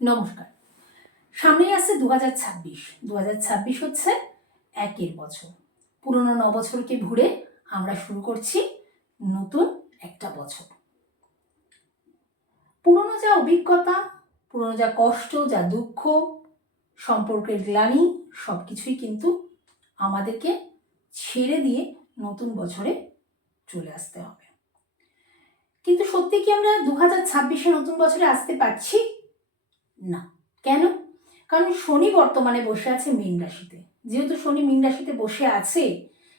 নমস্কার। সামনেই আসছে 2026। 2026 হচ্ছে একের বছর। পুরনো 9 বছরকে ভুলে আমরা শুরু করছি নতুন একটা বছর। পুরনো যা অভিজ্ঞতা, পুরনো যা কষ্ট, যা দুঃখ, সম্পর্কের গ্লানি, সব কিছুই কিন্তু আমাদেরকে ছেড়ে দিয়ে নতুন বছরে চলে আসতে হবে। কিন্তু সত্যি কি আমরা 2026-এ নতুন বছরে আসতে পারছি না? কেন? কারণ শনি বর্তমানে বসে আছে মীন রাশিতে। যেহেতু শনি মীন রাশিতে বসে আছে,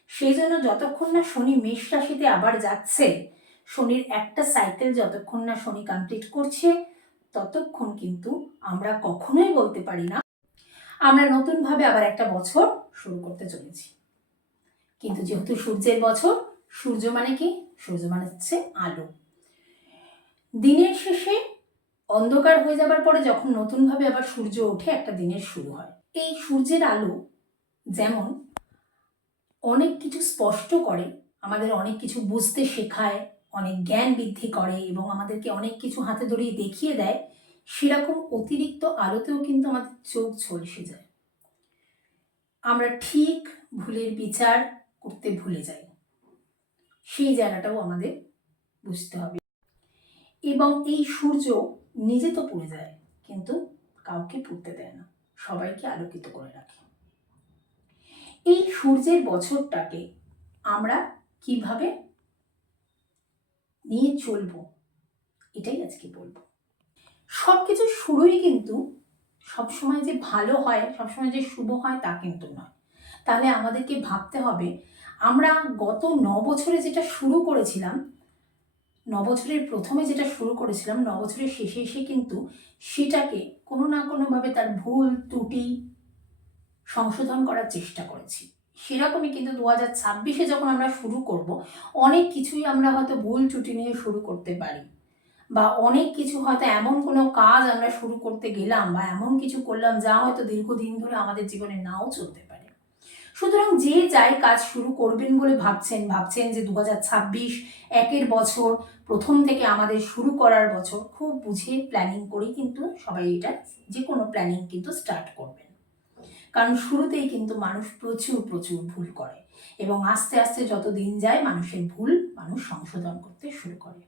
সেই জন্য যতক্ষণ না শনি মেষ রাশিতে আবার যাচ্ছে, শনির একটা সাইকেল যতক্ষণ না শনি কমপ্লিট করছে, ততক্ষণ কিন্তু আমরা কখনোই বলতে পারি না আমরা নতুনভাবে আবার একটা বছর শুরু করতে চলেছি। কিন্তু যেহেতু সূর্যের বছর, সূর্য মানে কি? সূর্য মানে হচ্ছে আলো। দিনের শেষে অন্ধকার হয়ে যাবার পরে যখন নতুনভাবে আবার সূর্য ওঠে, একটা দিনের শুরু হয়। এই সূর্যের আলো যেমন অনেক কিছু স্পষ্ট করে, আমাদের অনেক কিছু বুঝতে শেখায়, অনেক জ্ঞান বৃদ্ধি করে এবং আমাদেরকে অনেক কিছু হাতে ধরিয়ে দেখিয়ে দেয়, সেরকম অতিরিক্ত আলোতেও কিন্তু আমাদের চোখ ঝলসে যায়। আমরা ঠিক ভুলের বিচার করতে ভুলে যাই, সেই জায়গাটাও আমাদের বুঝতে হবে। এবং এই সূর্য নিজে তো পুড়ে যায়, কিন্তু কাউকে পুড়তে দেয় না, সবাইকে আলোকিত করে রাখে। এই সূর্যের বছরটাকে আমরা কিভাবে নিয়ে চলবো, এটাই আজকে বলবো। সব কিছুর শুরুই কিন্তু সবসময় যে ভালো হয়, সবসময় যে শুভ হয় তা কিন্তু নয়। তাহলে আমাদেরকে ভাবতে হবে, আমরা গত 9 বছরে যেটা শুরু করেছিলাম, 9 বছরের প্রথমে যেটা শুরু করেছিলাম, 9 বছরের শেষে এসে কিন্তু সেটাকে কোনো না কোনোভাবে তার ভুল ত্রুটি সংশোধন করার চেষ্টা করেছি। সেরকমই কিন্তু 2026-এ যখন আমরা শুরু করব, অনেক কিছুই আমরা হয়তো ভুল ত্রুটি নিয়ে শুরু করতে পারি, বা অনেক কিছু হয়তো এমন কোনো কাজ আমরা শুরু করতে গেলাম বা এমন কিছু করলাম যা হয়তো দীর্ঘদিন ধরে আমাদের জীবনে নাও চলতে পারে। সুতরাং যে যাই কাজ শুরু করবেন বলে ভাবছেন যে 2026 একের বছর, প্রথম থেকে আমাদের শুরু করার বছর, খুব বুঝে প্ল্যানিং করেই কিন্তু সবাই এটা যে কোনো প্ল্যানিং কিন্তু স্টার্ট করবেন। কারণ শুরুতেই কিন্তু মানুষ প্রচুর ভুল করে এবং আস্তে আস্তে যত দিন যায় মানুষের ভুল মানুষ সংশোধন করতে শুরু করে।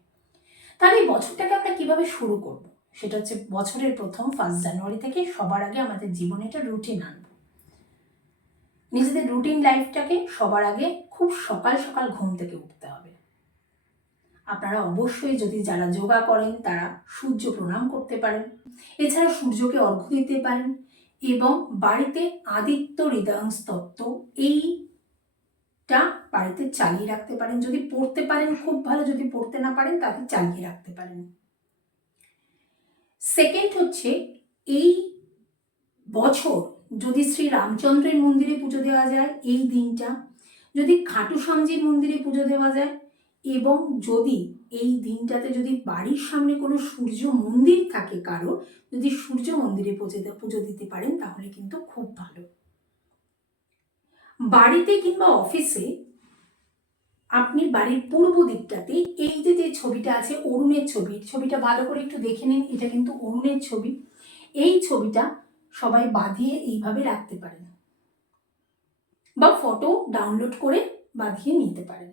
তাহলে এই বছরটাকে আমরা কিভাবে শুরু করব? সেটা হচ্ছে বছরের প্রথম 1 জানুয়ারি থেকে সবার আগে আমাদের জীবনে একটা রুটিন আনব। নিজেদের রুটিন লাইফটাকে সবার আগে খুব সকাল সকাল ঘুম থেকে উঠতে হবে। আপনারা অবশ্যই, যদি যারা যোগা করেন তারা সূর্য প্রণাম করতে পারেন, এছাড়া সূর্যকে অর্ঘ্য দিতে পারেন এবং বাড়িতে আদিত্য হৃদয়ং স্তোত্র এইটা বাড়িতে চালিয়ে রাখতে পারেন। যদি পড়তে পারেন খুব ভালো, যদি পড়তে না পারেন তাকে চালিয়ে রাখতে পারেন। সেকেন্ড হচ্ছে, এই বছর যদি শ্রী রামচন্দ্রের মন্দিরে পুজো দেওয়া যায় এই দিনটা, যদি খাটু শ্যামজির মন্দিরে পুজো দেওয়া যায়, এবং যদি এই দিনটাতে যদি বাড়ির সামনে কোনো সূর্য মন্দির থাকে কারো, যদি সূর্য মন্দিরে পুজো দিতে পারেন তাহলে কিন্তু খুব ভালো। বাড়িতে কিংবা অফিসে আপনি বাড়ির পূর্ব দিকটাতে এই যে ছবিটা আছে অরুণের ছবিটা ভালো করে একটু দেখে নিন, এটা কিন্তু অরুণের ছবি। এই ছবিটা সবাই বাঁধিয়ে এইভাবে রাখতে পারেন বা ফটো ডাউনলোড করে বাঁধিয়ে নিতে পারেন।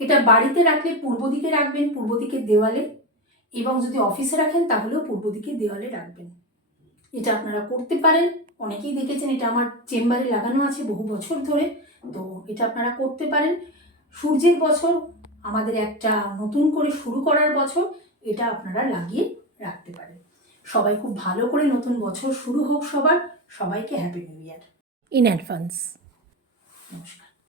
এটা বাড়িতে রাখলে পূর্ব দিকে রাখবেন, পূর্ব দিকের দেওয়ালে, এবং যদি অফিসে রাখেন তাহলেও পূর্ব দিকের দেওয়ালে রাখবেন। এটা আপনারা করতে পারেন। অনেকেই দেখেছেন, এটা আমার চেম্বারে লাগানো আছে বহু বছর ধরে, তো এটা আপনারা করতে পারেন। সূর্যের বছর, আমাদের একটা নতুন করে শুরু করার বছর, এটা আপনারা লাগিয়ে রাখতে পারেন। সবাই খুব ভালো করে নতুন বছর শুরু হোক সবার। সবাইকে happy new year in advance. নমস্কার।